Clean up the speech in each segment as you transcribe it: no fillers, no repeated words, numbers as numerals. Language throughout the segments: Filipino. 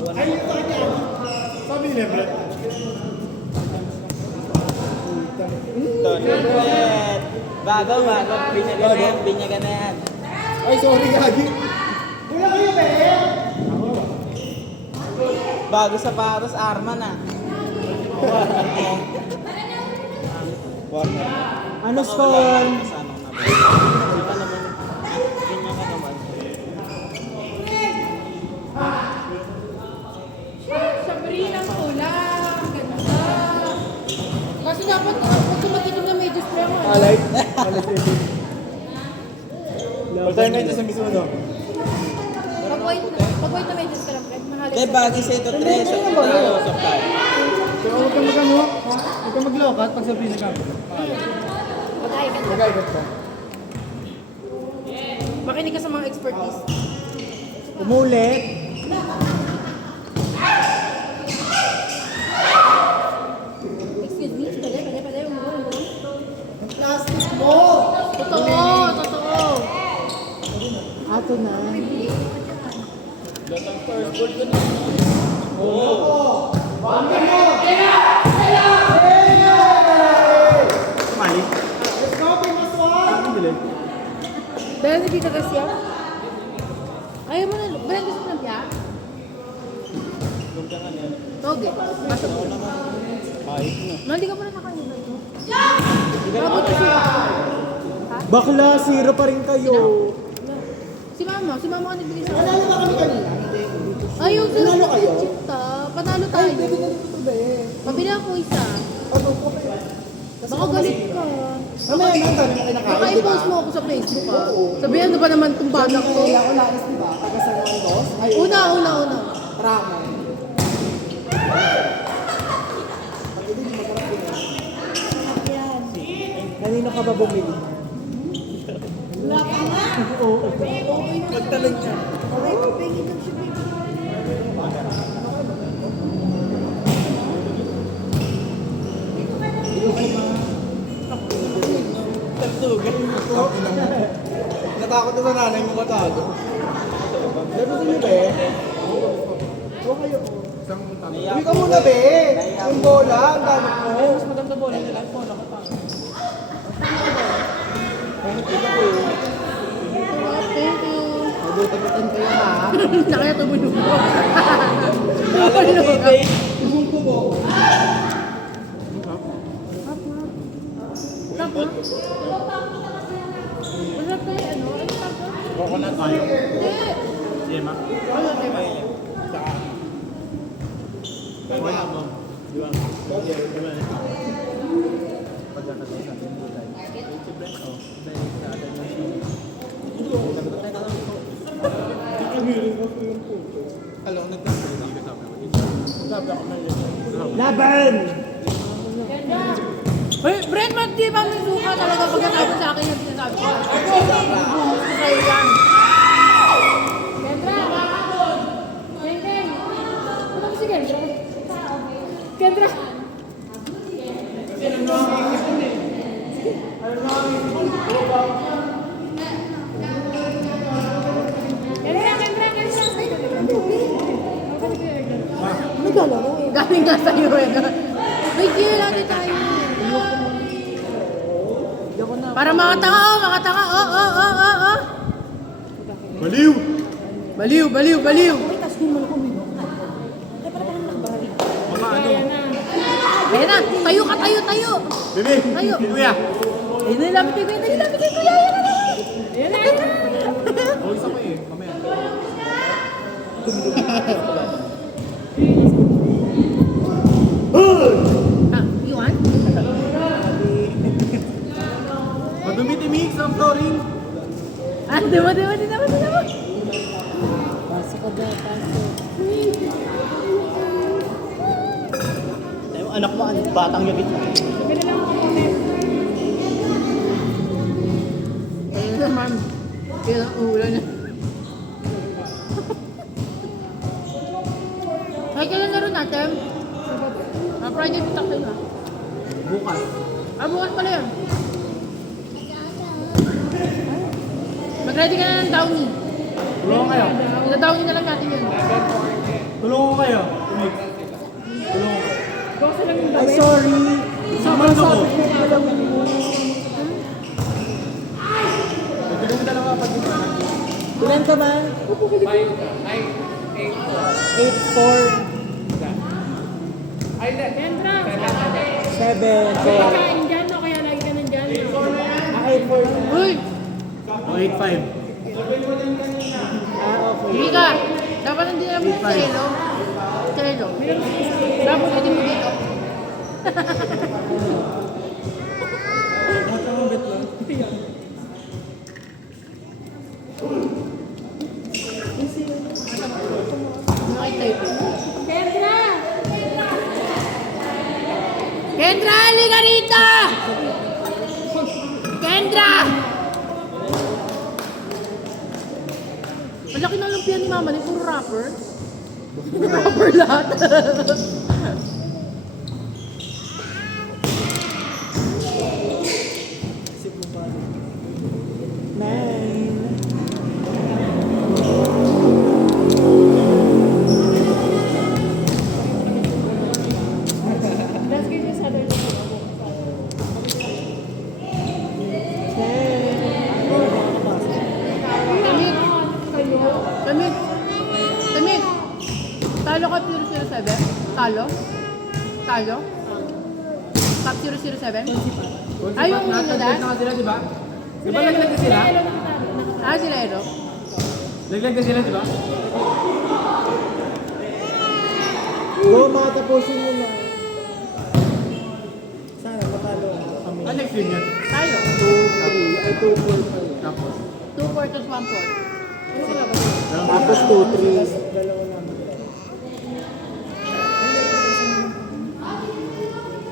Ay, sabi niya, bro. Bago. Binyagan na yan. Ay, sorry, Gagi. Wala kayo, be! Bago sa paros, Arman ah. Ano score? Sabrina ang ulang. Ganda. Kasi dapat huwag ka mag-inom ng medyas pre mo. Alay. Pagtayin na ito sa misuno. Pag-white na medyas ka lang pre. Mahalit. Hindi, bagay sa ito, Tres. Usap tayo. So, huwag kang mag-ano, huwag kang maglokat pag sabihin ka. Mag-aikat ka. Mag-aikat ka. Makinig ka sa mga expertise. Umulit. Excuse me. Pwede. Ang plastic mo! Totoo. Ato na. Mali. Let's go, famous one! Dahil hindi ka kasi yan. Ayaw mo na. Balang gusto mo ng biyak? Toge. Basta mo. Hindi ka pa na nakain ito. Bakit kasi? Bakla, zero pa rin kayo. Si mama ang nagbili sa Panalo ba kami kanina? Ayaw sa Panalo kayo? chita. Panalo tayo. Pwede na dito ba eh? Pabili ako isa. Ano po kayo? Baka galit ka. Mamaya na ang dami na kinakain, Baka di ba? i-post mo ako sa Facebook ha. Sabihan ano ba naman itong badak ko? Kaya ako nais, di ba? Taga San Carlos? Ay, Una. Ramon. Kanino ka ba bumili? Wala ka nga. Oo. Magtalon niya. Okay, pingin lang siya. Natakot na sa nanay mo matago. Laro sa iyo, be. Oo kayo. Uwi ka muna, be. Yung bola, ang dami mo. Mas maganda bola nila. Bola ka pa. Thank you. Mabuti-butin kayo, ha? Nakaya tumunog mo. Tumungko mo. Tapos? Masarap kayo ano? Ano tapos? Coconut tayo. Hindi. Yema. Ano diba? Saka. Wala mo. Diba? Pagkakataon sa ating buhay. Alam, nagtasabi ka Laban! Hey, Brent, ba't di ba may suka talaga pagkatapos sa akin yung sinasabi ko? Gusto kayo yan. Kendra! Kendra! Ano ba si Kendra? Kendra! Galing nga sa'yo eh. May gear natin tayo. Para mga tanga, oh. Baliw! Baliw. Ayan na, tayo ka. Bebe! Tayo. Kuya! Ayun na, lapit kay kuya. Ayan na. O, isa ko eh. Mamaya. Ah, you want? Madumi timig sa flooring. Ah, di mo. Anak mo, batang yabit mo. Ayun naman. Kaya ang ulan na. Ay, kailan laro natin? Friday pitak tayo ha? Bukas. Bukas pala yan. Mag-ready ka na ng downy. Tulungan kayo. Ila-downy na lang natin yun. Tulungan ko kayo. Tumig. Tulungan ko. Kasi lang yung Ay, damit. sorry. Saman ako. Sabi ko nga lang mo. Tulungan mo dalawa pag dito. Ilan ka ba? 8-4. Kendra, 7. kakain dyan o kaya lagi ka nandyan? 8-4 na. Uy! O, 8-5. Okay. Hindi ka. Dapat hindi naman sa Elo. Sa Elo. Dapat pwede mo dito. Nakita ito. Kendra! Kendra, halika rito! Kendra! Malaki na lumpia ni Mama, ni puro rapper. Rapper lahat. Let's give this other Tamik! Tamik! Tamik! Talo ka 007? Talo? Talo? Top 007? Ay, yung ano na? Na sila, di ba? Di ba laglag na sila? Ah, sila Ero? Laglag na sila, di ba? Go, mga tapusin mo na. Sana matalo kami. Ano next game yan? Talo. 2-3. Ay, 2-4 pa yun. Tapos. 2 quarters, 1 fourth. Tapos 2-3. Dalawa namin.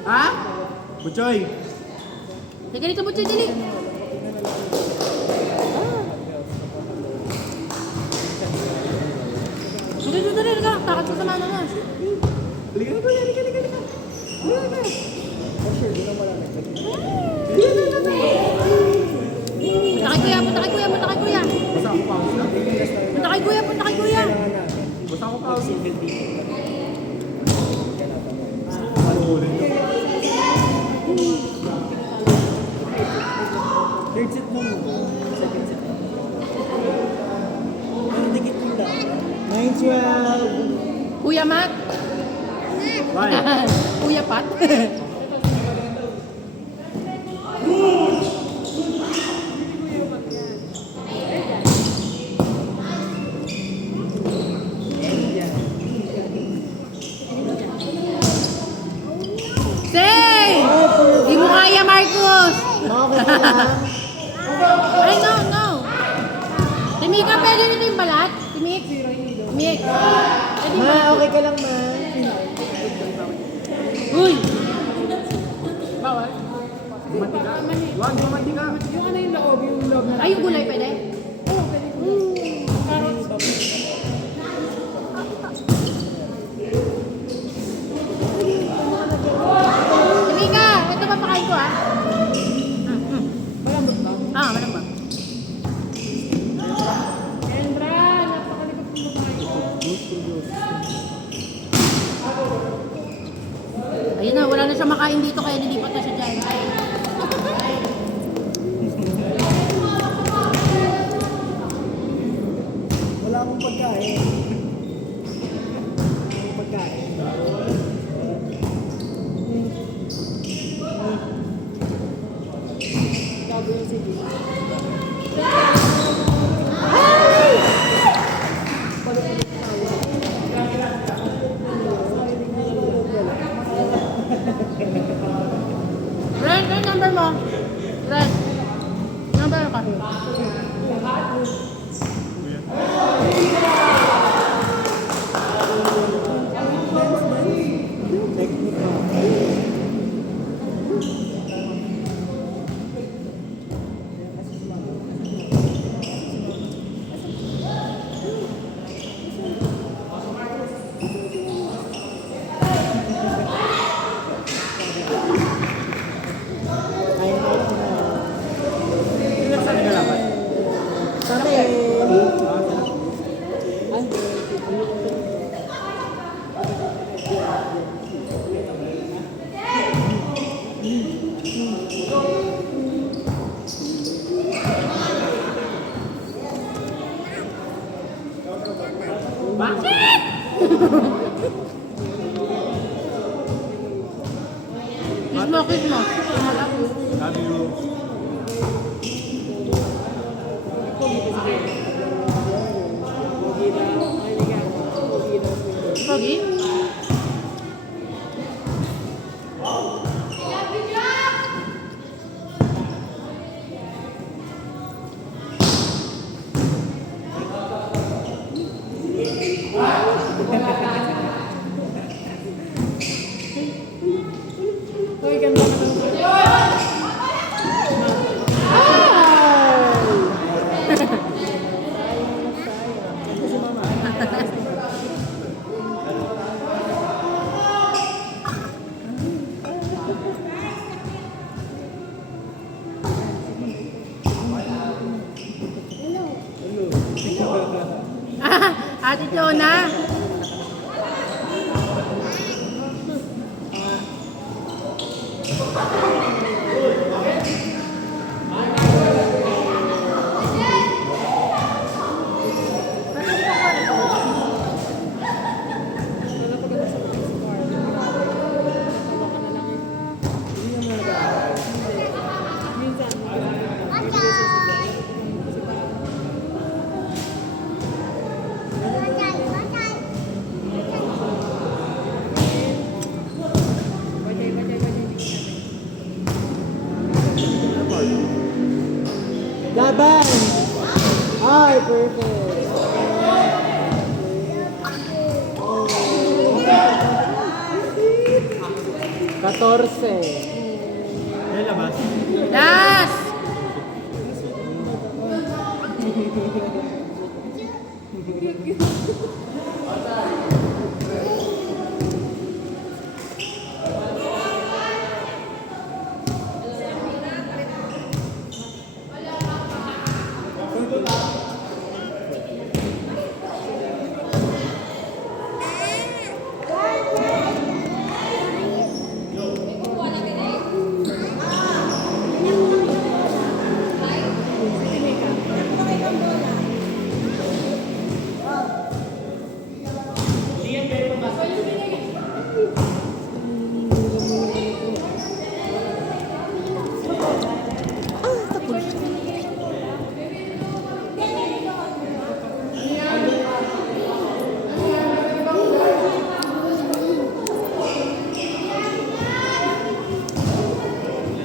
Ha? Buchoy! Sige dito, Butchoy, dali. Dali, dali, dali, dali. Takot ko sa mano na. Halika na, kuya! Halika, halika, halika! For sure, di na wala na. Punta kay kuya, punta kay kuya, punta kay kuya. Basta ako pause na. Punta kay kuya, punta kay kuya. Basta ako pause. Ano ulit yun? Third set mo mo. Second set mo. Pero dikit mo lang. 9-12. Kuya Matt. Why? Kuya Pat. Say! Di mo kaya, Marcos! Okay ka lang. Ay, no, no. Timika, pwede nito yung balat? Timik? Timik. Pwede Ma, ba? okay ka lang, ma. Uy! Bawal? Gumanti ka? Wag, gumanti ka! Yung ano yung loob, yung loob na... Ay, yung gulay pwede? Oo, pwede. Timika, ito papakain ko ah. Malambot ba? Ah, malambot. Kendra, napakalikot ng babae ko. Ayun na, wala na siya makain dito kaya nilipat na siya dyan. Wala akong pagkain. Wala akong pagkain. Sabi yung sige. Ren, Kiss mo, kiss mo. Love you. Pogi? Ate Jonah. Laban! Ay, perfect. Katorse. Yan labas. Last!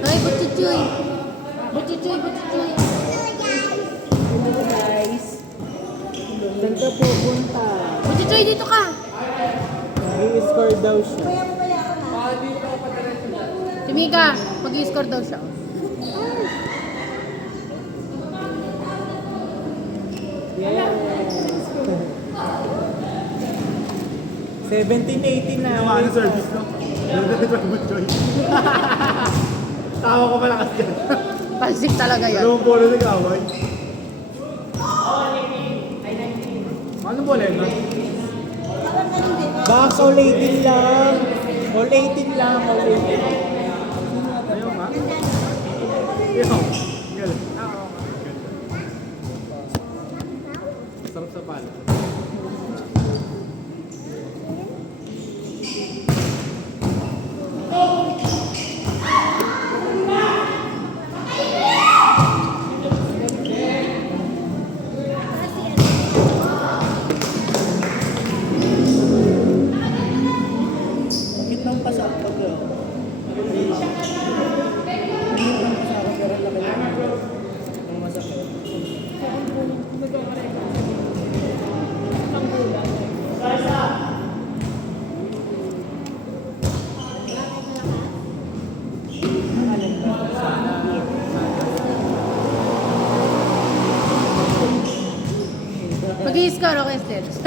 Hoy, butchuchuy. Butchuchuy, butchuchuy. Guys. Saan ka pupunta? Butchuchuy, dito ka. I-score daw siya. Tumika, mag-i-score daw siya. Yes. 17-18 na. Ginawa ng service, no? Good choice. Tawa ko pala kasi dyan. Palsik talaga yan. Dalawang bola nag-away. Ano bola yun, no? Box all 18 lang. All 18 lang. All 18. Ayaw nga. Ayaw. Galing. Sarap sa pala. Bakit nang pasok ka bro? Bakit nang pasok ka pero laki ng masakit? Mag-i-score, okay, Stets. Dito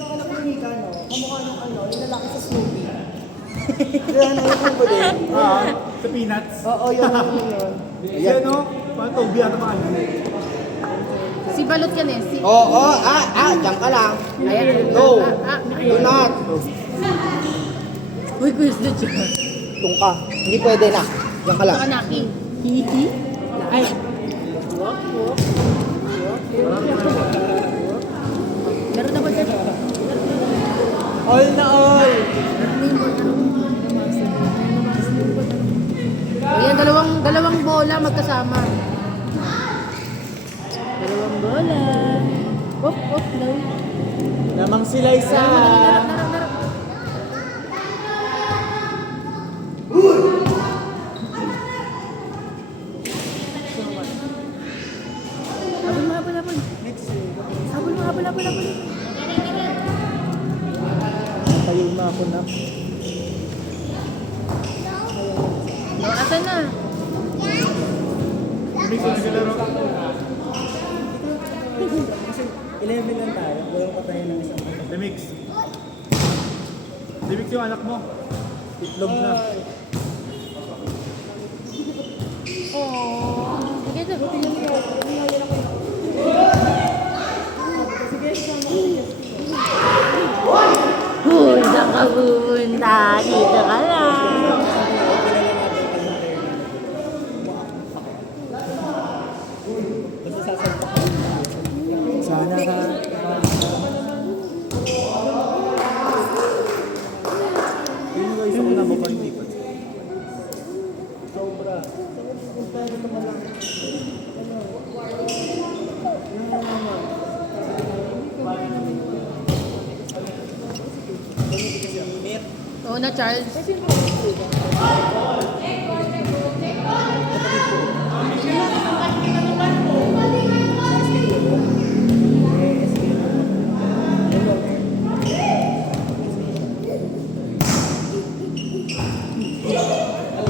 ka lang kumika, no? Kamukha nung ano, yung lalaki sa Snoopy. Diyan, ayun mo din. Sa peanuts. Oo, yun. Yan, no? Parang Toby ata mga ano. Si Balot yan eh. Si... Oo, diyan ka lang. Ayan. No. Do not. Uy, Kuya Stets yun. Tung ka. Hindi pwede na. Diyan ka lang. Saka naki. Hihi. Ay. Meron na ba All na all. Ayan, dalawang bola magkasama. Dalawang bola. No. Namang sila isa. Narap. Habol. Habol. Tayo na ako na. Oh, asan na? Mix na naglaro. 11 lang tayo. Walang patayin ng isang. Demix. Demix yung anak mo. Itlog na. Oh. Sige, tingnan mo. Uy, saan ka pupunta? Dito ka lang. Sana ka. Yun yung isa ko na baba yung likod. Sobra. Oo na, Charles.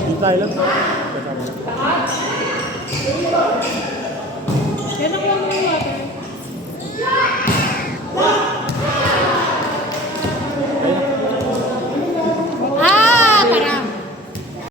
Yung tayo lang.